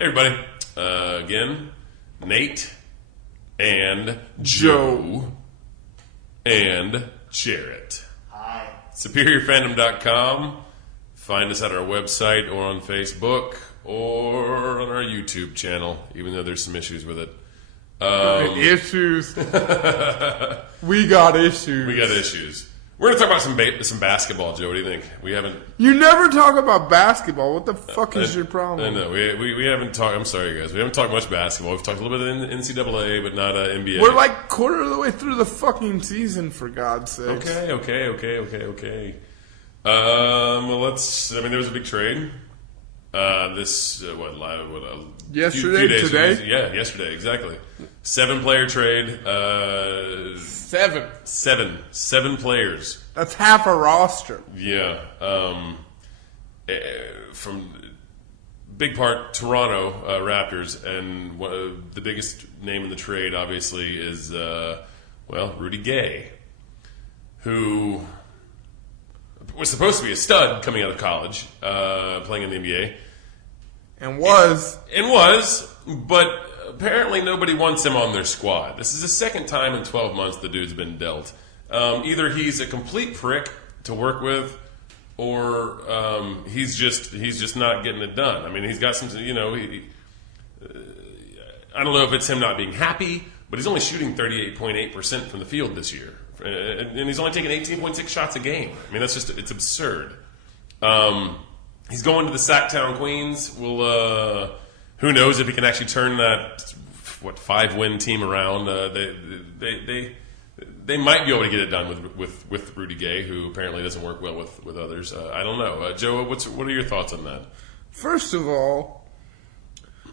Hey everybody, again, Nate and Joe and Jarrett. Hi. SuperiorFandom.com. Find us at our website or on Facebook or on our YouTube channel, even though there's some issues with it. Issues. We got issues. We got issues. We're going to talk about some basketball, Joe. What do you think? We haven't... You never talk about basketball. What the fuck is your problem? I know. We haven't talked... I'm sorry, guys. We haven't talked much basketball. We've talked a little bit of NCAA, but not NBA. We're like quarter of the way through the fucking season, for God's sake. Okay. Well, let's... I mean, there was a big trade. Yesterday, today? Yeah, yesterday, exactly. 7-player trade. Seven players. That's half a roster. Yeah. From big part, Toronto Raptors, and the biggest name in the trade, obviously, is, Rudy Gay, who was supposed to be a stud coming out of college, playing in the NBA. And was, but apparently nobody wants him on their squad. This is the second time in 12 months the dude's been dealt. Either he's a complete prick to work with, or he's just not getting it done. I mean, he's got some, I don't know if it's him not being happy, but he's only shooting 38.8% from the field this year. And he's only taking 18.6 shots a game. I mean, it's absurd. He's going to the Sacktown Queens. Who knows if he can actually turn that 5-win team around? They might be able to get it done with Rudy Gay, who apparently doesn't work well with others. I don't know, Joe. What are your thoughts on that? First of all,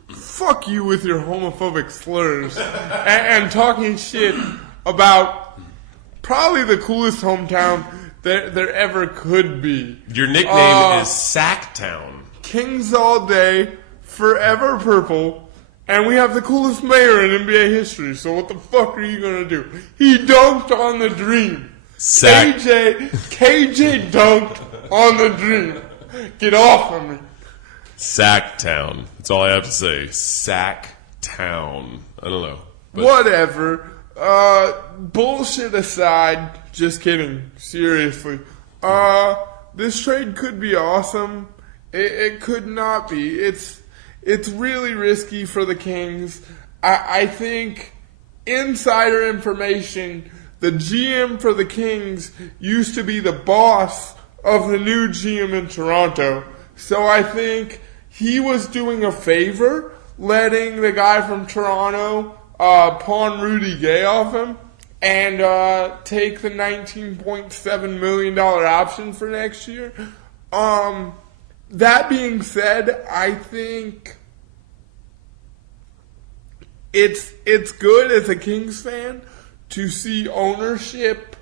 fuck you with your homophobic slurs and talking shit about probably the coolest hometown there ever could be. Your nickname is Sacktown. Kings all day, forever purple, and we have the coolest mayor in NBA history, so what the fuck are you gonna do? He dunked on the dream. KJ dunked on the dream. Get off of me. Sacktown. That's all I have to say. Sacktown. I don't know. But whatever. Bullshit aside, just kidding. Seriously. This trade could be awesome. It could not be. It's really risky for the Kings. I think insider information, the GM for the Kings used to be the boss of the new GM in Toronto. So I think he was doing a favor letting the guy from Toronto pawn Rudy Gay off him and take the $19.7 million option for next year. That being said, I think it's good as a Kings fan to see ownership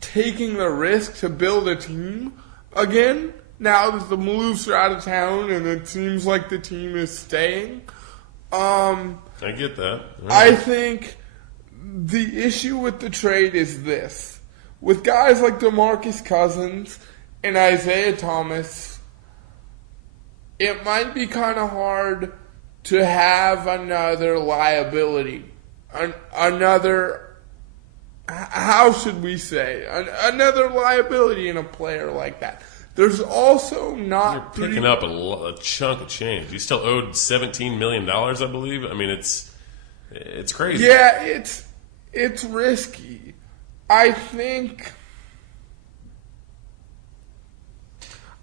taking the risk to build a team again. Now that the Maloofs are out of town and it seems like the team is staying. I get that. Right. I think the issue with the trade is this. With guys like DeMarcus Cousins and Isaiah Thomas, it might be kind of hard to have another liability. How should we say? Another liability in a player like that. There's also not... You're picking up a chunk of change. You still owed $17 million, I believe. I mean, it's crazy. Yeah, it's risky. I think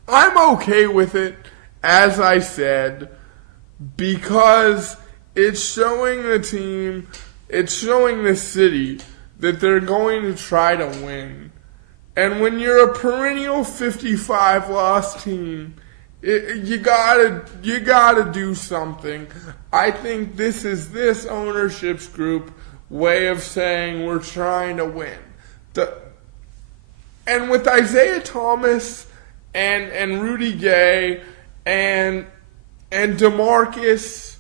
I'm okay with it, as I said, because it's showing the team, it's showing the city that they're going to try to win. And when you're a perennial 55-loss team, you gotta do something. I think this is this ownership's group way of saying we're trying to win. And with Isaiah Thomas and Rudy Gay and DeMarcus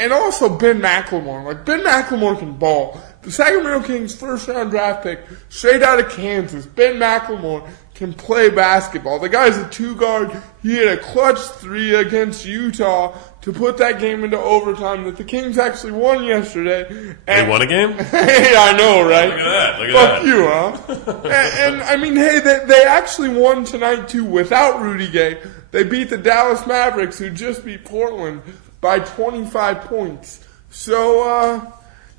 and also Ben McLemore. Like, Ben McLemore can ball. The Sacramento Kings first-round draft pick, straight out of Kansas. Ben McLemore can play basketball. The guy's a 2-guard. He had a clutch 3 against Utah to put that game into overtime that the Kings actually won yesterday. They won a game? Hey, I know, right? Look at that. Fuck you, huh? and I mean, hey, they actually won tonight, too, without Rudy Gay. They beat the Dallas Mavericks, who just beat Portland, by 25 points. So,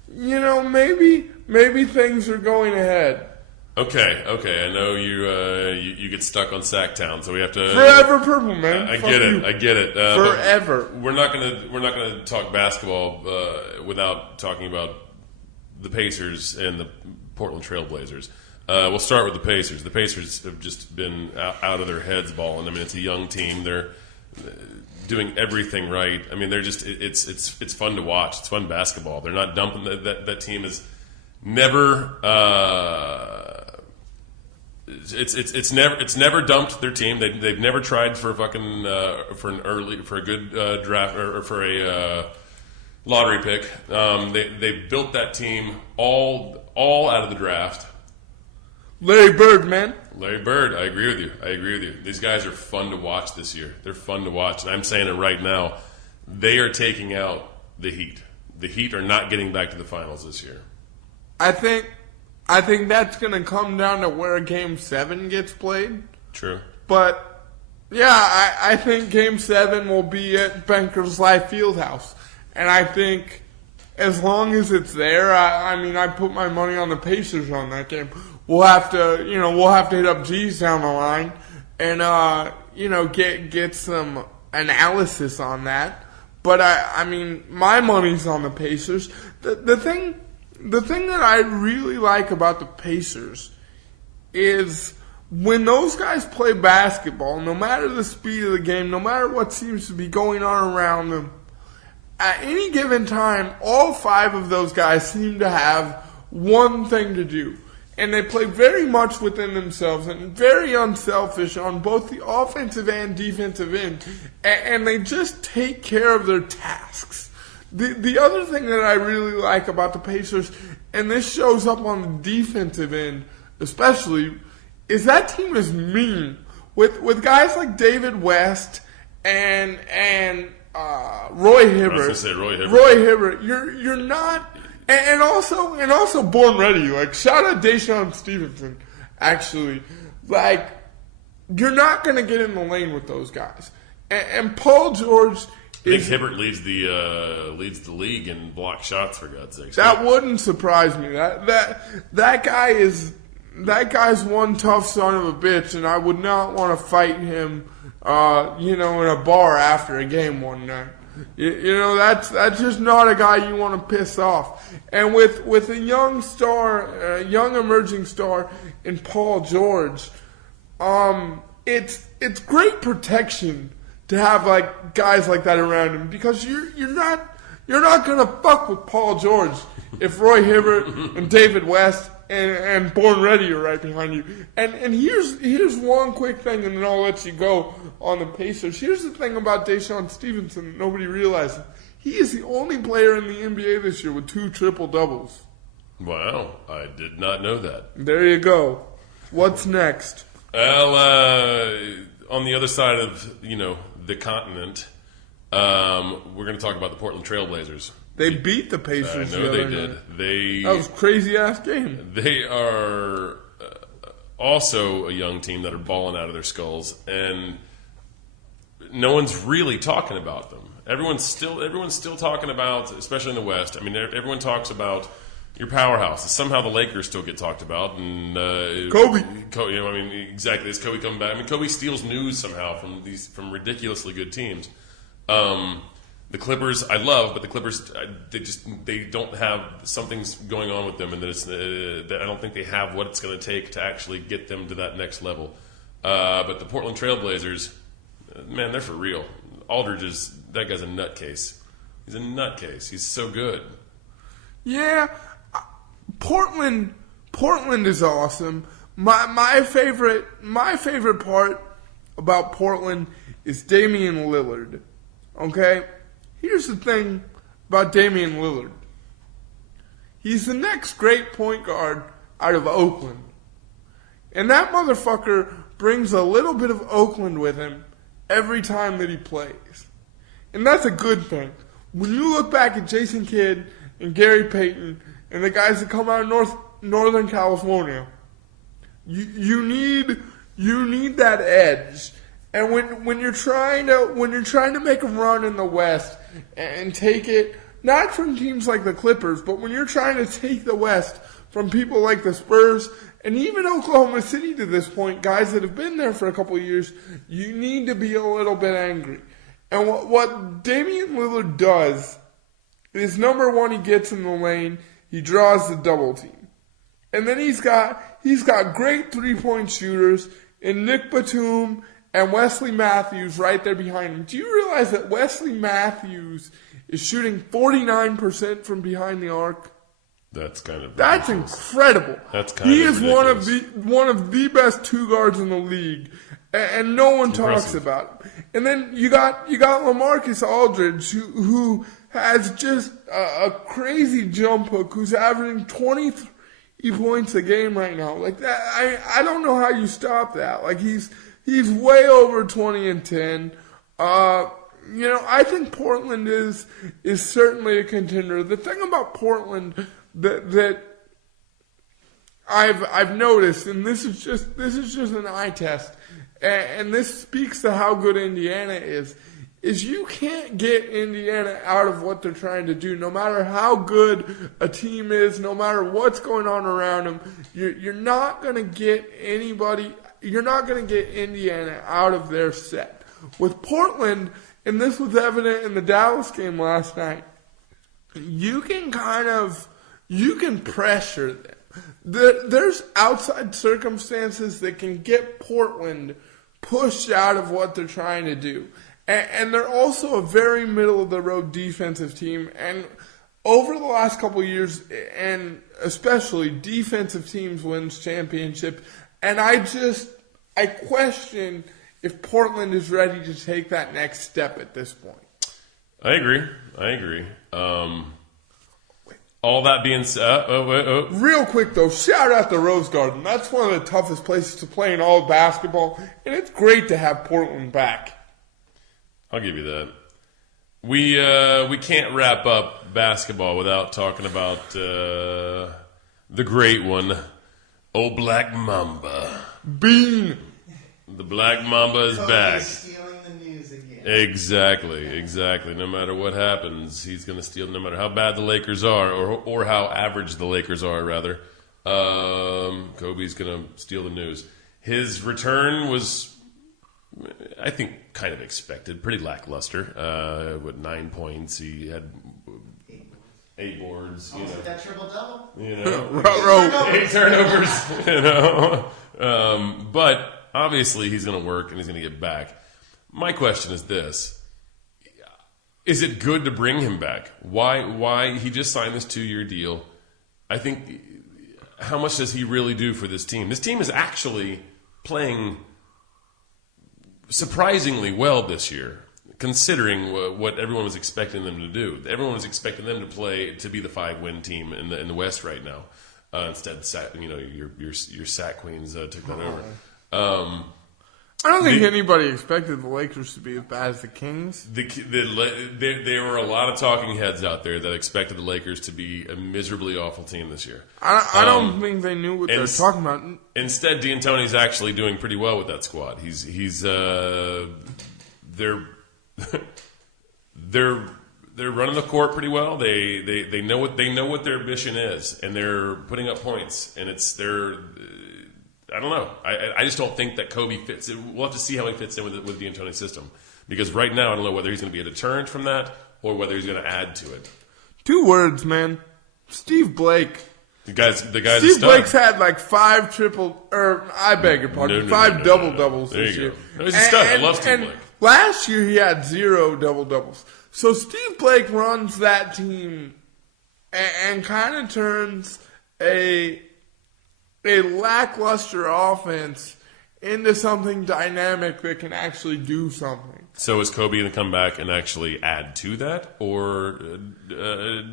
maybe things are going ahead. Okay. I know you get stuck on Sacktown, so we have to forever purple, man. I get it. Forever. We're not gonna talk basketball without talking about the Pacers and the Portland Trail Blazers. We'll start with the Pacers. The Pacers have just been out of their heads balling. I mean, it's a young team. They're doing everything right. I mean, they're just it's fun to watch. It's fun basketball. They're not dumping that team is never. It's never dumped their team. They've never tried for a fucking for a good draft or for a lottery pick. They built that team all out of the draft. Larry Bird, man. Larry Bird, I agree with you. These guys are fun to watch this year. They're fun to watch, and I'm saying it right now. They are taking out the Heat. The Heat are not getting back to the finals this year. I think that's going to come down to where Game 7 gets played. True. But, yeah, I think Game 7 will be at Bankers Life Fieldhouse. And I think as long as it's there, I put my money on the Pacers on that game. We'll have to hit up G's down the line and, get some analysis on that. But, my money's on the Pacers. The thing that I really like about the Pacers is when those guys play basketball, no matter the speed of the game, no matter what seems to be going on around them, at any given time, all 5 of those guys seem to have one thing to do. And they play very much within themselves and very unselfish on both the offensive and defensive end. And they just take care of their tasks. The other thing that I really like about the Pacers, and this shows up on the defensive end especially, is that team is mean. With guys like David West and Roy Hibbert. I was going to say Roy Hibbert. Roy Hibbert, you're not... And also Born Ready. Like, shout out Deshaun Stevenson, actually. Like, you're not going to get in the lane with those guys. And Paul George... I think Hibbert leads the league in block shots, for God's sake. That wouldn't surprise me. That guy's one tough son of a bitch, and I would not want to fight him, in a bar after a game one night. That's just not a guy you want to piss off. And with a young star, a young emerging star in Paul George, it's great protection to have like guys like that around him, because you're not gonna fuck with Paul George if Roy Hibbert and David West and Born Ready are right behind you. And here's one quick thing, and then I'll let you go on the Pacers. Here's the thing about Deshaun Stevenson that nobody realizes. He is the only player in the NBA this year with 2 triple-doubles. Wow, I did not know that. There you go. What's next? Well, on the other side of, the continent, we're going to talk about the Portland Trail Blazers. They beat the Pacers. I know they did. That was a crazy-ass game. They are also a young team that are balling out of their skulls, and no one's really talking about them. Everyone's still talking about, especially in the West. I mean, everyone talks about your powerhouse. Somehow the Lakers still get talked about, and Kobe. Exactly. Is Kobe coming back? I mean, Kobe steals news somehow from ridiculously good teams. The Clippers, I love, but the Clippers, they don't have, something's going on with them, and that I don't think they have what it's going to take to actually get them to that next level. But the Portland Trail Blazers, man, they're for real. Aldridge that guy's a nutcase. He's a nutcase. He's so good. Yeah, Portland is awesome. My favorite part about Portland is Damian Lillard. Okay? Here's the thing about Damian Lillard. He's the next great point guard out of Oakland. And that motherfucker brings a little bit of Oakland with him every time that he plays. And that's a good thing. When you look back at Jason Kidd and Gary Payton and the guys that come out of Northern California, you need that edge. And when you're trying to make a run in the West and take it not from teams like the Clippers, but when you're trying to take the West from people like the Spurs and even Oklahoma City to this point, guys that have been there for a couple of years, you need to be a little bit angry. And what Damian Lillard does is, number one, he gets in the lane, he draws the double team. And then he's got great three-point shooters in Nick Batum and Wesley Matthews right there behind him. Do you realize that Wesley Matthews is shooting 49% from behind the arc? That's incredible. He is one of the best two guards in the league, and no one talks about him. And then you got LaMarcus Aldridge, who has just a crazy jump hook, who's averaging 23 points a game right now. Like that, I don't know how you stop that. Like he's way over 20 and 10. I think Portland is certainly a contender. The thing about Portland that I've noticed, and this is just an eye test, and this speaks to how good Indiana is you can't get Indiana out of what they're trying to do. No matter how good a team is, no matter what's going on around them, you're not going to get anybody. You're not going to get Indiana out of their set. With Portland, and this was evident in the Dallas game last night, you can pressure them. There's outside circumstances that can get Portland pushed out of what they're trying to do. And they're also a very middle-of-the-road defensive team. And over the last couple of years, and especially defensive teams wins championship. And I question if Portland is ready to take that next step at this point. I agree. All that being said, real quick though, shout out the Rose Garden. That's one of the toughest places to play in all basketball, and it's great to have Portland back. I'll give you that. We can't wrap up basketball without talking about the great one, old Black Mamba. Bean. The Black Mamba is back. Stealing the news again. Exactly. No matter what happens, he's going to steal. No matter how bad the Lakers are, or how average the Lakers are, rather, Kobe's going to steal the news. His return was, I think, kind of expected. Pretty lackluster. With 9 points, he had 8 boards. Almost that triple-double. 8 turnovers. But obviously, he's going to work and he's going to get back. My question is this. Is it good to bring him back? Why? He just signed this 2-year deal. I think, how much does he really do for this team? This team is actually playing surprisingly well this year, considering what everyone was expecting them to do. Everyone was expecting them to be the 5-win team in the West right now. Instead, your Sac Queens took that over. I don't think anybody expected the Lakers to be as bad as the Kings. There were a lot of talking heads out there that expected the Lakers to be a miserably awful team this year. I don't think they knew what they were talking about. Instead, D'Antoni's actually doing pretty well with that squad. They're running the court pretty well. They know what their mission is, and they're putting up points. And I don't know. I just don't think that Kobe fits. We'll have to see how he fits in with D'Antoni's system, because right now I don't know whether he's going to be a deterrent from that or whether he's going to add to it. 2 words, man. Steve Blake. The guy's Steve Blake's had like 5 double-doubles this year. No, he's a stud. I love Steve Blake. Last year he had 0 double-doubles. So Steve Blake runs that team and kind of turns a lackluster offense into something dynamic that can actually do something. So is Kobe going to come back and actually add to that or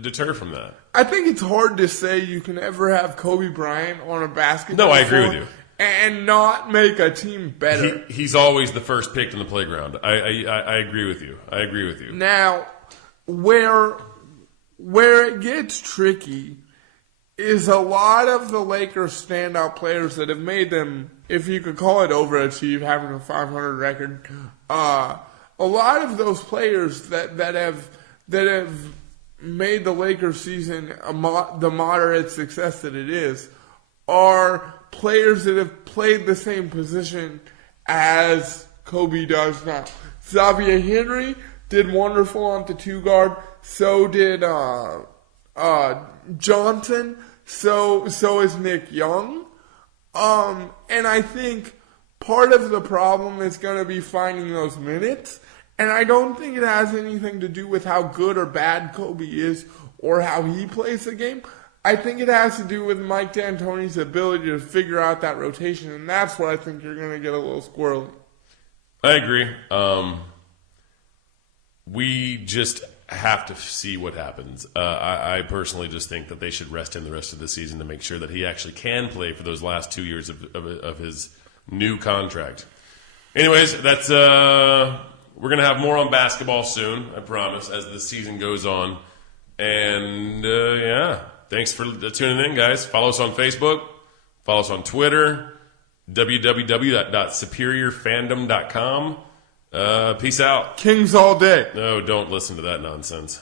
deter from that? I think it's hard to say you can ever have Kobe Bryant on a basketball No, I agree floor with you. and not make a team better. He's always the first pick in the playground. I agree with you. I agree with you. Now, where it gets tricky is a lot of the Lakers standout players that have made them, if you could call it overachieve, having a 500 record. A lot of those players that have made the Lakers season the moderate success that it is are players that have played the same position as Kobe does now. Xavier Henry did wonderful on the 2 guard. So did Johnson. So is Nick Young. And I think part of the problem is going to be finding those minutes. And I don't think it has anything to do with how good or bad Kobe is or how he plays the game. I think it has to do with Mike D'Antoni's ability to figure out that rotation. And that's where I think you're going to get a little squirrely. I agree. We just have to see what happens. I personally just think that they should rest him the rest of the season to make sure that he actually can play for those last 2 years of his new contract. Anyways, that's we're going to have more on basketball soon, I promise, as the season goes on. And, yeah, thanks for tuning in, guys. Follow us on Facebook. Follow us on Twitter, www.superiorfandom.com. Peace out. Kings all day. No, don't listen to that nonsense.